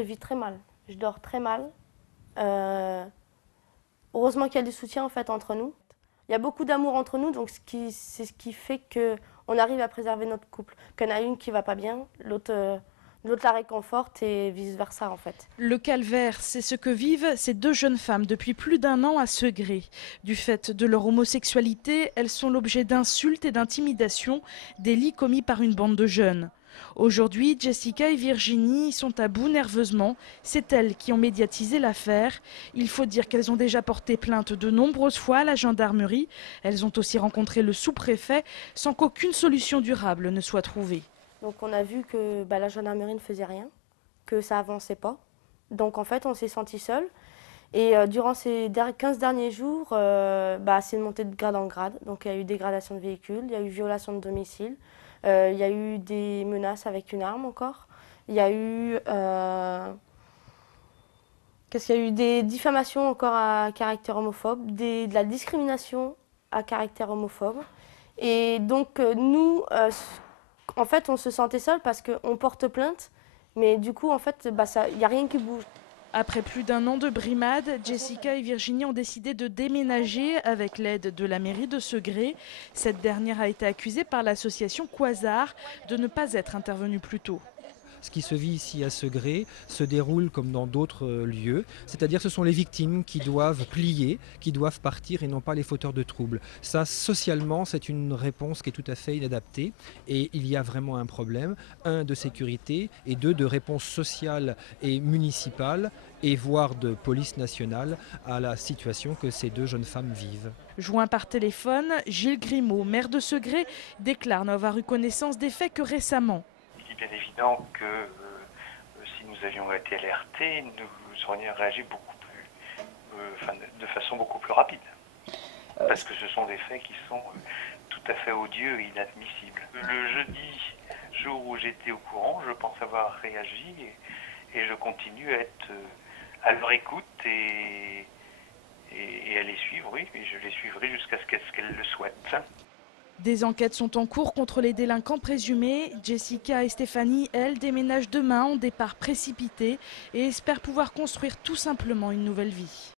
le vis très mal. Je dors très mal. Heureusement qu'il y a du soutien en fait entre nous. Il y a beaucoup d'amour entre nous, donc c'est ce qui fait qu'on arrive à préserver notre couple. Qu'il y en a une qui va pas bien, l'autre la réconforte et vice-versa en fait. Le calvaire, c'est ce que vivent ces deux jeunes femmes depuis plus d'1 an à Segré. Du fait de leur homosexualité, elles sont l'objet d'insultes et d'intimidations, délits commis par une bande de jeunes. Aujourd'hui, Jessica et Virginie sont à bout nerveusement. C'est elles qui ont médiatisé l'affaire. Il faut dire qu'elles ont déjà porté plainte de nombreuses fois à la gendarmerie. Elles ont aussi rencontré le sous-préfet sans qu'aucune solution durable ne soit trouvée. Donc on a vu que la gendarmerie ne faisait rien, que ça avançait pas. Donc en fait on s'est senti seul. Et durant ces 15 derniers jours, c'est une montée de grade en grade. Donc il y a eu dégradation de véhicules, il y a eu violation de domicile, il y a eu des menaces avec une arme encore. Il y a eu, qu'est-ce qu'il y a eu des diffamations encore à caractère homophobe, de la discrimination à caractère homophobe. Et donc nous, en fait, on se sentait seul parce qu'on porte plainte, mais du coup, en fait, il n'y a rien qui bouge. Après plus d'1 an de brimade, Jessica et Virginie ont décidé de déménager avec l'aide de la mairie de Segré. Cette dernière a été accusée par l'association Quasar de ne pas être intervenue plus tôt. Ce qui se vit ici à Segré se déroule comme dans d'autres lieux, c'est-à-dire ce sont les victimes qui doivent plier, qui doivent partir et non pas les fauteurs de troubles. Ça, socialement, c'est une réponse qui est tout à fait inadaptée et il y a vraiment un problème, un de sécurité et deux de réponse sociale et municipale et voire de police nationale à la situation que ces deux jeunes femmes vivent. Joint par téléphone, Gilles Grimaud, maire de Segré, déclare n'avoir eu connaissance des faits que récemment. Il est bien évident que si nous avions été alertés, nous aurions réagi de façon beaucoup plus rapide. Parce que ce sont des faits qui sont tout à fait odieux et inadmissibles. Le jeudi, jour où j'étais au courant, je pense avoir réagi et je continue à être à leur écoute et à les suivre, oui, et je les suivrai jusqu'à ce qu'elles le souhaitent. Des enquêtes sont en cours contre les délinquants présumés. Jessica et Stéphanie, elles, déménagent demain en départ précipité et espèrent pouvoir construire tout simplement une nouvelle vie.